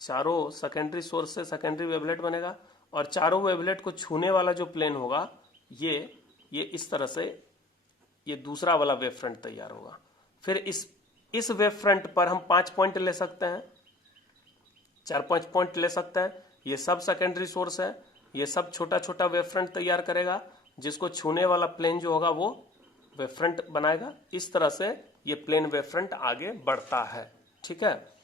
चारों सेकेंडरी सोर्स से सेकेंडरी वेवलेट बनेगा और चारों वेवलेट को छूने वाला जो प्लेन होगा ये इस तरह से ये दूसरा वाला वेव फ्रंट तैयार होगा। फिर इस वेव फ्रंट पर हम 5 पॉइंट ले सकते हैं, 4-5 पॉइंट ले सकते हैं। ये सब सेकेंडरी सोर्स है, ये सब छोटा छोटा वेव फ्रंट तैयार करेगा, जिसको छूने वाला प्लेन जो होगा वो वेव फ्रंट बनाएगा। इस तरह से ये प्लेन वेव फ्रंट आगे बढ़ता है, ठीक है।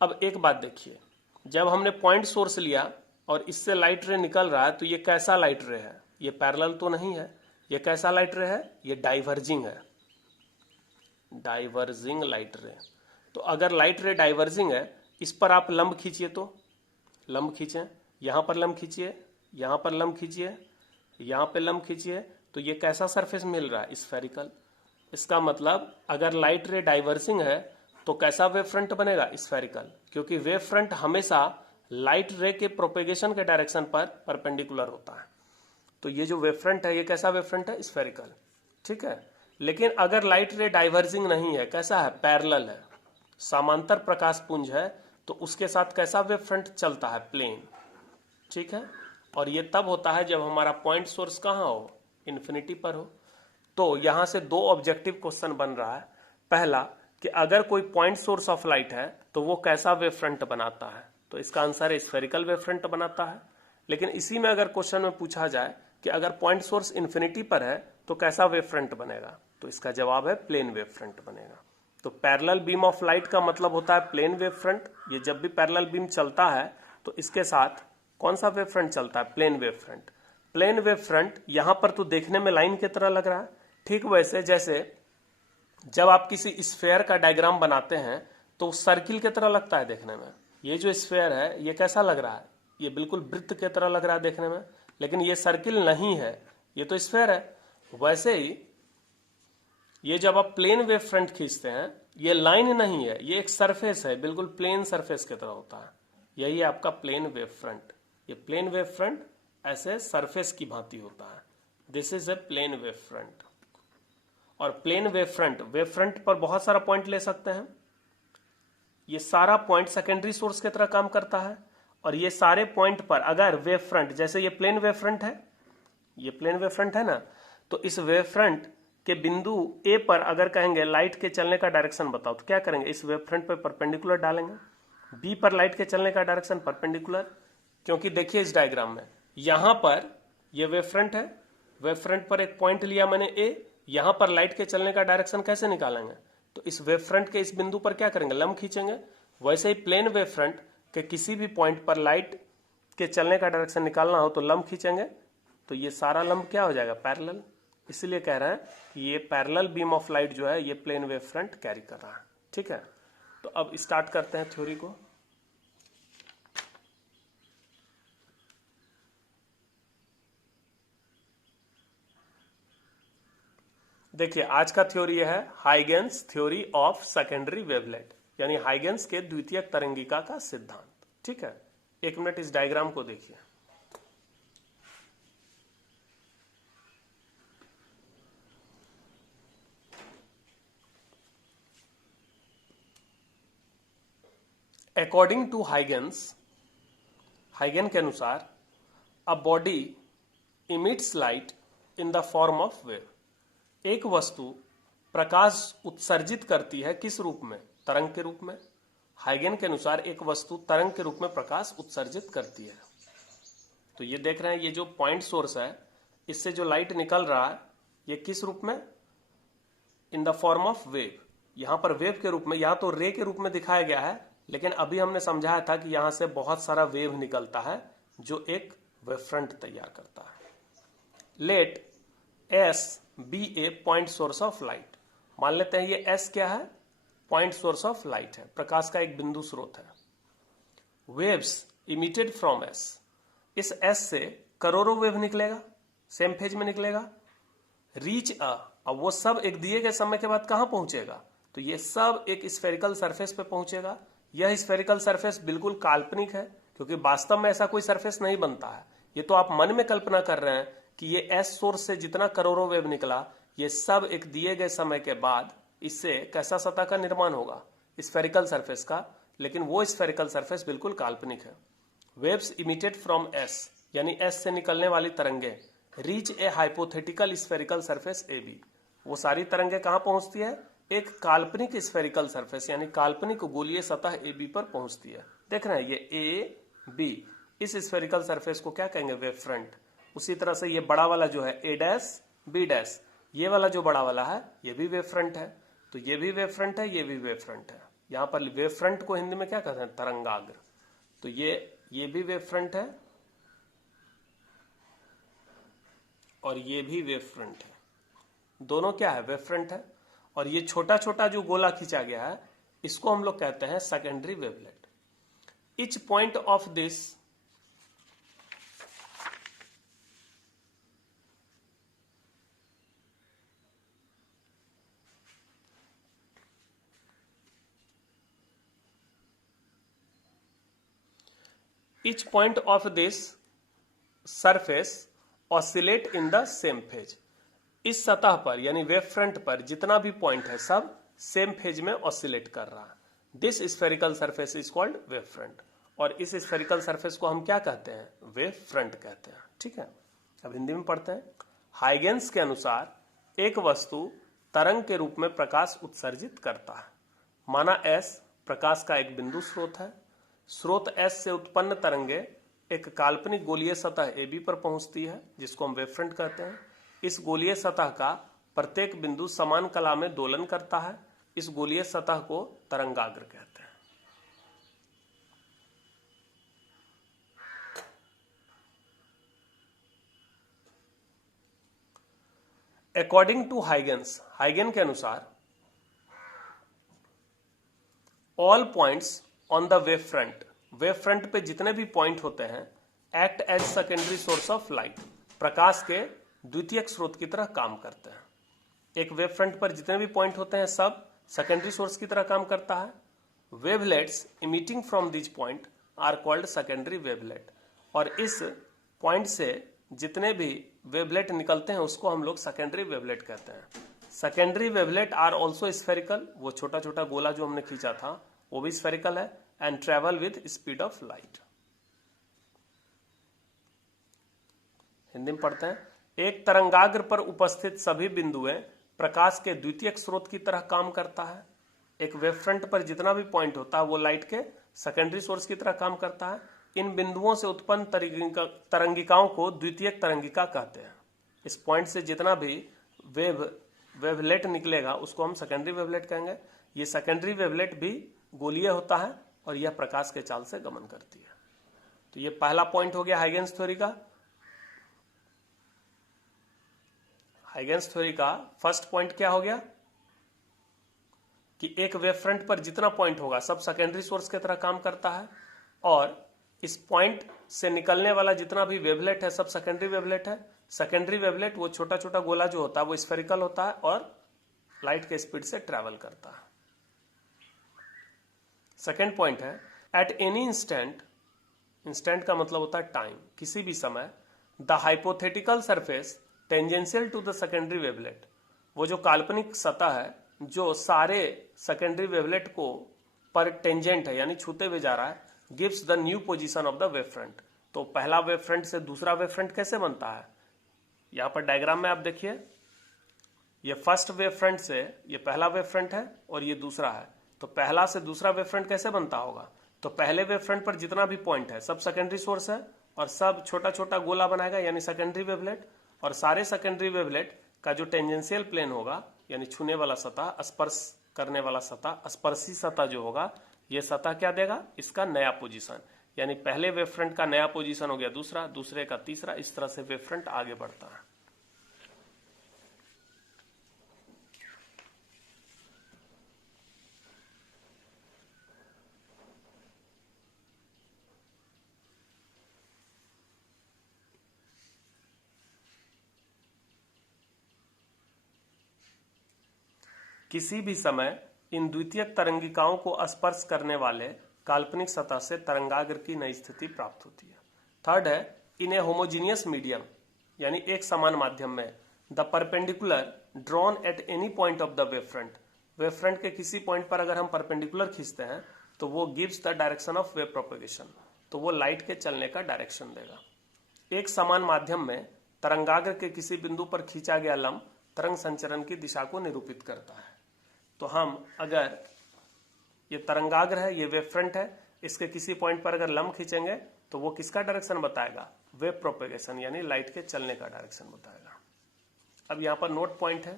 अब एक बात देखिए, जब हमने पॉइंट सोर्स लिया और इससे लाइट रे निकल रहा है, तो ये कैसा लाइट रे है? ये पैरेलल तो नहीं है। ये कैसा लाइट रे है? ये डाइवर्जिंग है, डाइवर्जिंग लाइट रे। तो अगर लाइट रे डाइवर्जिंग है, इस पर आप लंब खींचिए, तो लंब खींचें, यहां पर लंब खींचिए, यहां पर लंब खींचिए, यहां पे लंब खींचिए, तो ये कैसा सरफेस मिल रहा है? स्फेरिकल। इसका मतलब अगर लाइट रे डाइवर्जिंग है तो कैसा वेव फ्रंट बनेगा? स्फेरिकल। क्योंकि वेव फ्रंट हमेशा लाइट रे के प्रोपेगेशन के डायरेक्शन पर परपेंडिकुलर होता है। तो ये जो वेव फ्रंट है ये कैसा वेव फ्रंट है? स्फेरिकल, ठीक है। लेकिन अगर लाइट रे डाइवर्जिंग नहीं है, कैसा है? पैरेलल है, समांतर प्रकाश पुंज है, तो उसके साथ कैसा वेव फ्रंट चलता है? प्लेन, ठीक है। और ये तब होता है जब हमारा पॉइंट सोर्स कहाँ हो? इन्फिनिटी पर हो। तो यहां से दो ऑब्जेक्टिव क्वेश्चन बन रहा है। पहला कि अगर कोई पॉइंट सोर्स ऑफ लाइट है तो वो कैसा वेव फ्रंट बनाता है, तो इसका आंसर है स्फेरिकल वेव फ्रंट बनाता है। लेकिन इसी में अगर क्वेश्चन में पूछा जाए कि अगर पॉइंट सोर्स इन्फिनिटी पर है तो कैसा वेव फ्रंट बनेगा, तो इसका जवाब है प्लेन वेव फ्रंट बनेगा। तो पैरेलल बीम ऑफ लाइट का मतलब होता है प्लेन वेव फ्रंट। ये जब भी पैरेलल बीम चलता है तो इसके साथ कौन सा वेव फ्रंट चलता है, plane wave front. Plane wave front यहां पर तो देखने में लाइन की तरह लग रहा है, ठीक वैसे जैसे जब आप किसी स्फेयर का डायग्राम बनाते हैं तो सर्किल की तरह लगता है देखने में। ये जो स्फेयर है ये कैसा लग रहा है, ये बिल्कुल वृत्त की तरह लग रहा है देखने में, लेकिन ये सर्किल नहीं है, ये तो स्फेयर है। वैसे ही ये जब आप प्लेन वेव फ्रंट खींचते हैं ये लाइन नहीं है, ये एक सरफेस है, बिल्कुल प्लेन सरफेस की तरह होता है। यही आपका प्लेन वेव फ्रंट। ये प्लेन वेव फ्रंट ऐसे सरफेस की भांति होता है। This is a plane wave front. और प्लेन वेव फ्रंट पर बहुत सारा पॉइंट ले सकते हैं। ये सारा पॉइंट सेकेंडरी सोर्स की तरह काम करता है। और ये सारे पॉइंट पर अगर वेव फ्रंट, जैसे ये प्लेन वेव फ्रंट है, ये प्लेन वेव फ्रंट है ना, तो इस वेव फ्रंट के बिंदु ए पर अगर कहेंगे लाइट के चलने का डायरेक्शन बताओ, तो क्या करेंगे, इस वेव फ्रंट पर परपेंडिकुलर डालेंगे। बी पर लाइट के चलने का डायरेक्शन परपेंडिकुलर, क्योंकि देखिए इस डायग्राम में यहां पर ये वेव फ्रंट है, वेव फ्रंट पर एक पॉइंट लिया मैंने ए, यहां पर लाइट के चलने का डायरेक्शन कैसे निकालेंगे, तो इस वेव फ्रंट के इस बिंदु पर क्या करेंगे, लंब खींचेंगे। वैसे ही प्लेन वेव फ्रंट के किसी भी पॉइंट पर लाइट के चलने का डायरेक्शन निकालना हो तो लंब खींचेंगे, तो ये सारा लंब क्या हो जाएगा, पैरेलल। इसलिए कह रहे हैं कि ये पैरेलल बीम ऑफ लाइट जो है ये प्लेन वेव फ्रंट कैरी कर रहा है। ठीक है, तो अब स्टार्ट करते हैं थ्योरी को। देखिए आज का थ्योरी है Huygens theory of secondary wavelet, यानी हाइगेंस के द्वितीयक तरंगिका का सिद्धांत। ठीक है, एक मिनट इस डायग्राम को देखिए। अकॉर्डिंग टू हाइगेंस, हाइगेन के अनुसार a body emits light in the form of wave. एक वस्तु प्रकाश उत्सर्जित करती है किस रूप में, तरंग के रूप में। हाइगेन के अनुसार एक वस्तु तरंग के रूप में प्रकाश उत्सर्जित करती है। तो ये देख रहे हैं ये जो पॉइंट सोर्स है इससे जो लाइट निकल रहा है ये किस रूप में, in the form of wave. यहां पर वेव के रूप में, यहां तो रे के रूप में दिखाया गया है, लेकिन अभी हमने समझाया था कि यहां से बहुत सारा वेव निकलता है जो एक वेव फ्रंट तैयार करता है। Let S be a point source of light. मान लेते हैं ये एस क्या है, पॉइंट सोर्स ऑफ लाइट है, प्रकाश का एक बिंदु स्रोत है। वेव्स इमिटेड फ्रॉम एस, इस एस से करोड़ों वेव निकलेगा, सेम फेज में निकलेगा। रीच अब वो सब एक दिए गए समय के बाद कहां पहुंचेगा, तो ये सब एक स्फेरिकल सरफेस पे पहुंचेगा। यह स्फेरिकल सरफेस बिल्कुल काल्पनिक है, क्योंकि वास्तव में ऐसा कोई सरफेस नहीं बनता है। ये तो आप मन में कल्पना कर रहे हैं कि ये एस सोर्स से जितना करोड़ों वेव निकला ये सब एक दिए गए समय के बाद इससे कैसा सतह का निर्माण होगा, स्फेरिकल सरफेस का। लेकिन वो स्फेरिकल सरफेस बिल्कुल काल्पनिक है। वेव्स इमिटेड फ्रॉम एस, यानी एस से निकलने वाली तरंगे reach a hypothetical spherical surface A B. वो सारी तरंगे कहां पहुंचती है, एक काल्पनिक स्फेरिकल सरफेस यानी काल्पनिक गोलीय सतह ए बी पर पहुंचती है। देख रहे हैं ये ए बी, इस स्फेरिकल सरफेस को क्या कहेंगे, वेव फ्रंट। उसी तरह से ये बड़ा वाला जो है ए डैश बी डैश, ये वाला जो बड़ा वाला है ये भी वेव फ्रंट है। तो ये भी वेव फ्रंट है, ये भी वेव फ्रंट है। यहां पर वेव फ्रंट को हिंदी में क्या कहते हैं, तरंगाग्र। तो ये भी वेव फ्रंट है और ये भी वेव फ्रंट है, दोनों क्या है, वेव फ्रंट है। और ये छोटा छोटा जो गोला खींचा गया है इसको हम लोग कहते हैं secondary wavelet. Each point of this each point of this surface oscillate in the same phase। इस सतह पर यानी वेव फ्रंट पर जितना भी पॉइंट है सब सेम फेज में ऑसिलेट कर रहा है। This spherical surface is called wave front. और इस स्फेरिकल सरफेस को हम क्या कहते हैं, वेव फ्रंट कहते हैं। ठीक है, अब हिंदी में पढ़ते हैं। हाइगेंस के अनुसार एक वस्तु तरंग के रूप में प्रकाश उत्सर्जित करता है। माना S प्रकाश का एक बिंदु स्रोत है। स्रोत S से उत्पन्न तरंगे एक काल्पनिक गोलीय सतह AB पर पहुंचती है, जिसको हम वेवफ्रंट कहते हैं। इस गोलीय सतह का प्रत्येक बिंदु समान कला में दोलन करता है। इस गोलीय सतह को तरंगाग्र कहते हैं। अकॉर्डिंग टू हाइगेन्स, हाइगेन के अनुसार all points on the wave front, wave front पे जितने भी पॉइंट होते हैं, act as secondary source of light, प्रकाश के द्वितीयक स्रोत की तरह काम करते हैं। एक वेव फ्रंट पर जितने भी पॉइंट होते हैं सब सेकेंडरी सोर्स की तरह काम करता है। Wavelets emitting from this point are called secondary wavelet, और इस पॉइंट से जितने भी वेवलेट निकलते हैं उसको हम लोग सेकेंडरी वेवलेट कहते हैं। Secondary wavelet are also spherical, वो छोटा छोटा गोला जो हमने खींचा था वो भी स्फेरिकल है, and travel with speed of light. Hindi में पढ़ते हैं। एक तरंगाग्र पर उपस्थित सभी बिंदुएं प्रकाश के द्वितीयक स्रोत की तरह काम करता है। एक वेवफ्रंट पर जितना भी पॉइंट होता है वो लाइट के सेकेंडरी सोर्स की तरह काम करता है। इन बिंदुओं से उत्पन्न तरंगिकाओं को द्वितीयक तरंगिका कहते हैं। इस पॉइंट से जितना भी वेवलेट निकलेगा उसको हम सेकेंडरी वेवलेट कहेंगे। ये सेकेंडरी वेवलेट भी गोलीय होता है और यह प्रकाश के चाल से गमन करती है। तो ये पहला पॉइंट हो गया हाइगेन्स थ्योरी का। हाइगेन्स थ्योरी का फर्स्ट पॉइंट क्या हो गया कि एक वेवफ्रंट पर जितना पॉइंट होगा सब सेकेंडरी सोर्स की तरह काम करता है, और इस पॉइंट से निकलने वाला जितना भी वेवलेट है सब सेकेंडरी वेवलेट है। सेकेंडरी वेवलेट वो छोटा छोटा गोला जो होता है वो स्फेरिकल होता है और लाइट के स्पीड से ट्रेवल करता है। सेकेंड पॉइंट है एट एनी इंस्टेंट, इंस्टेंट का मतलब होता है टाइम, किसी भी समय, the hypothetical surface tangential to the secondary wavelet, वो जो काल्पनिक सतह है जो सारे सेकेंडरी वेवलेट को पर टेंजेंट है यानी छूते हुए जा रहा है, gives the new position of the wave front. तो पहला वेव फ्रंट से दूसरा वेव फ्रंट कैसे बनता है, यहां पर डायग्राम में आप देखिए, ये फर्स्ट वेव फ्रंट से ये पहला वेव फ्रंट है और ये दूसरा है। तो पहला से दूसरा वेव फ्रंट कैसे बनता होगा, तो पहले वेव फ्रंट पर जितना भी पॉइंट है सब सेकेंडरी सोर्स है और सब छोटा छोटा गोला बनाएगा यानी सेकेंडरी वेवलेट, और सारे सेकेंडरी वेवलेट का जो टेंजेंशियल प्लेन होगा यानी छूने वाला सतह, स्पर्श करने वाला सतह, स्पर्शी सतह जो होगा, ये सतह क्या देगा, इसका नया पोजीशन, यानी पहले वेव फ्रंट का नया पोजीशन हो गया दूसरा, दूसरे का तीसरा, इस तरह से वेव फ्रंट आगे बढ़ता है। किसी भी समय इन द्वितीयक तरंगिकाओं को स्पर्श करने वाले काल्पनिक सतह से तरंगाग्र की नई स्थिति प्राप्त होती है। थर्ड है इन ए होमोजीनियस मीडियम, यानी एक समान माध्यम में, the perpendicular drawn at any point of the wave front, wave front के किसी पॉइंट पर अगर हम परपेंडिकुलर खींचते हैं तो वो gives the direction of wave propagation, तो वो लाइट के चलने का डायरेक्शन देगा। एक समान माध्यम में तरंगाग्र के किसी बिंदु पर खींचा गया लंब तरंग संचरण की दिशा को निरूपित करता है। तो हम अगर ये तरंगाग्र है, ये वेव फ्रंट है, इसके किसी पॉइंट पर अगर लंब खींचेंगे तो वो किसका डायरेक्शन बताएगा, वेव प्रोपेगेशन यानी लाइट के चलने का डायरेक्शन बताएगा। अब यहाँ पर नोट पॉइंट है,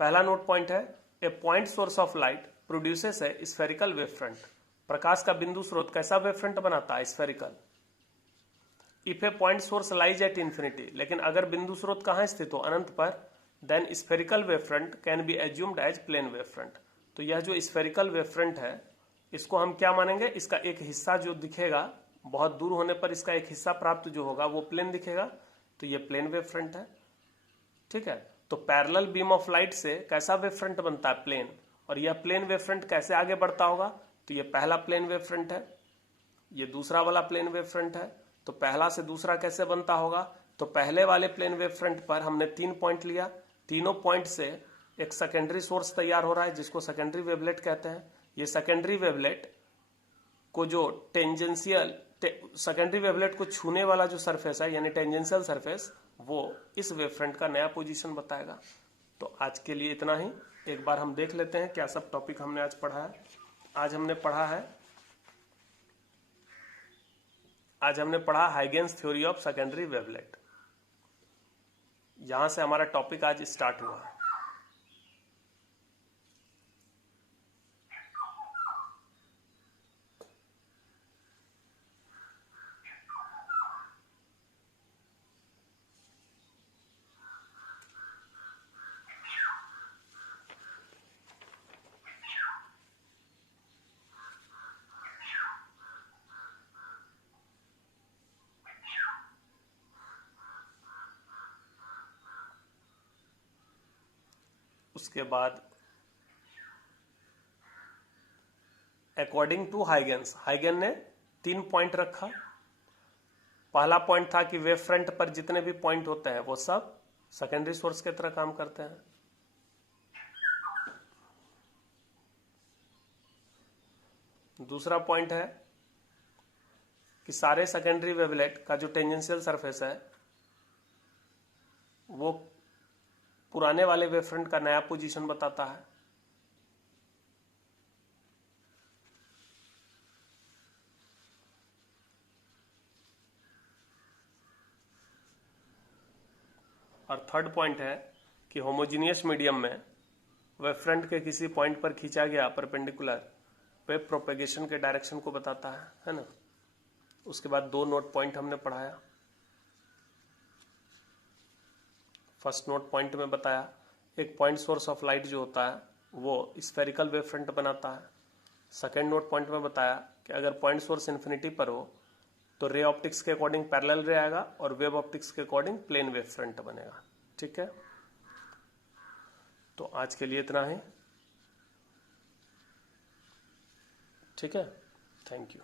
पहला नोट पॉइंट है a point source of light produces a spherical wave front, प्रकाश का बिंदु स्रोत कैसा वेव फ्रंट बनाता है, spherical. If a point source lies at infinity, लेकिन अगर बिंदु स्रोत कहाँ स्थित हो, अनंत पर, then spherical wave front can be assumed as plane wave front. तो यह जो स्फेरिकल वेव फ्रंट है इसको हम क्या मानेंगे, इसका एक हिस्सा जो दिखेगा बहुत दूर होने पर इसका एक हिस्सा प्राप्त जो होगा वो प्लेन दिखेगा, तो ये प्लेन वेव फ्रंट है। ठीक है, तो पैरेलल बीम ऑफ लाइट से कैसा वेव फ्रंट बनता है, प्लेन, और यह प्लेन वेव फ्रंट कैसे आगे बढ़ता होगा, तो ये पहला प्लेन वेव फ्रंट है, ये दूसरा वाला प्लेन वेव फ्रंट है। तो पहला से दूसरा कैसे बनता होगा, तो पहले वाले प्लेन वेव फ्रंट पर हमने 3 पॉइंट लिया, तीनों पॉइंट से एक सेकेंडरी सोर्स तैयार हो रहा है जिसको सेकेंडरी वेवलेट कहते हैं। ये सेकेंडरी वेवलेट को जो टेंजेंशियल, सेकेंडरी वेवलेट को छूने वाला जो सरफेस है यानी टेंजेंशियल सरफेस, वो इस वेव फ्रंट का नया पोजीशन बताएगा। तो आज के लिए इतना ही। एक बार हम देख लेते हैं क्या सब टॉपिक हमने आज पढ़ा है। आज हमने पढ़ा हाइगेन्स थ्योरी ऑफ सेकेंडरी वेवलेट। यहां से हमारा टॉपिक आज स्टार्ट हुआ है। उसके बाद अकॉर्डिंग टू हाइगेन्स, हाइगेन ने 3 पॉइंट रखा। पहला पॉइंट था कि वेव फ्रंट पर जितने भी पॉइंट होते हैं वो सब सेकेंडरी सोर्स की तरह काम करते हैं। दूसरा पॉइंट है कि सारे सेकेंडरी वेवलेट का जो टेंजेंशियल सरफेस है वो पुराने वाले वेव फ्रंट का नया पोजीशन बताता है। और थर्ड पॉइंट है कि होमोजीनियस मीडियम में वेव फ्रंट के किसी पॉइंट पर खींचा गया परपेंडिकुलर वेव प्रोपेगेशन के डायरेक्शन को बताता है ना। उसके बाद 2 नोट पॉइंट हमने पढ़ाया। फर्स्ट नोट पॉइंट में बताया एक पॉइंट सोर्स ऑफ लाइट जो होता है वो स्फेरिकल वेव फ्रंट बनाता है। सेकेंड नोट पॉइंट में बताया कि अगर पॉइंट सोर्स इन्फिनिटी पर हो तो रे ऑप्टिक्स के अकॉर्डिंग पैरेलल रे आएगा और वेव ऑप्टिक्स के अकॉर्डिंग प्लेन वेव फ्रंट बनेगा। ठीक है, तो आज के लिए इतना ही। ठीक है, थैंक यू।